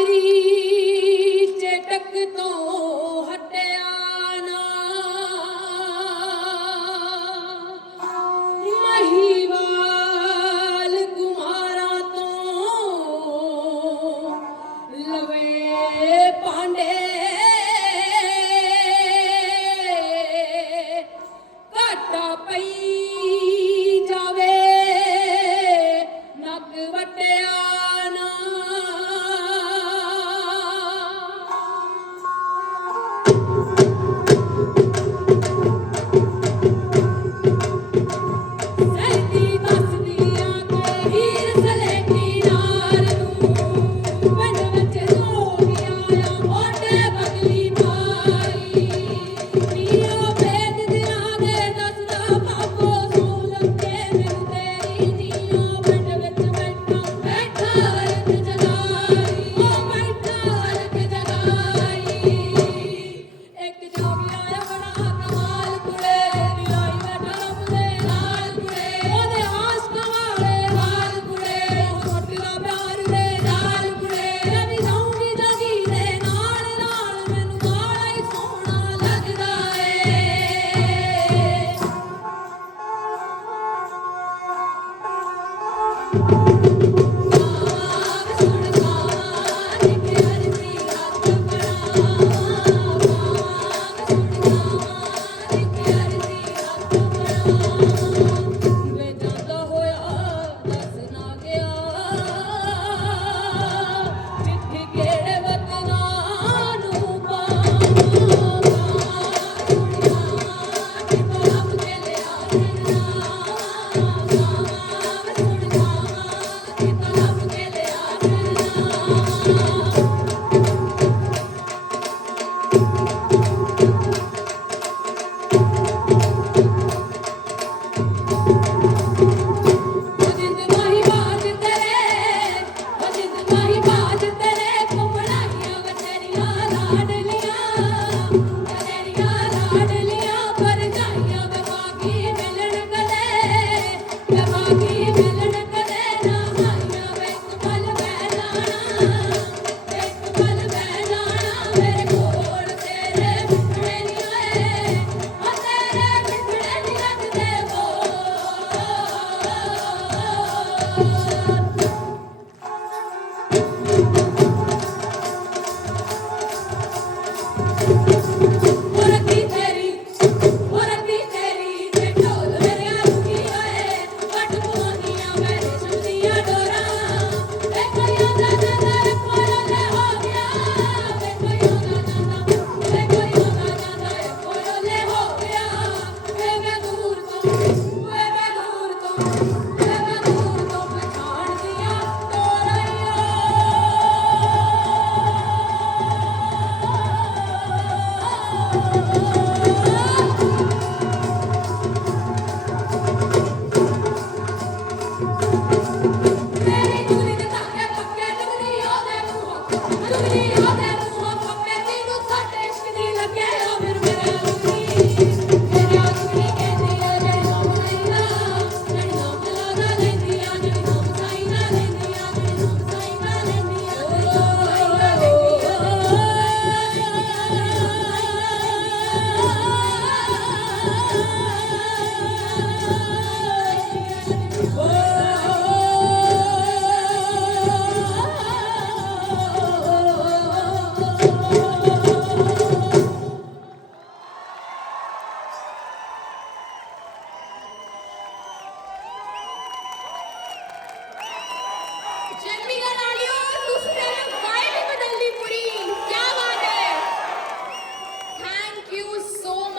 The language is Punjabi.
ਮੇਰੀ ਚਟਕ ਤੋਂ ਹਟਿਆ ਨਾ। ਮਹੀਵਾਲ ਕੁਮਾਰਾ ਤੋਂ ਲਵੇ ਪਾਂਡੇ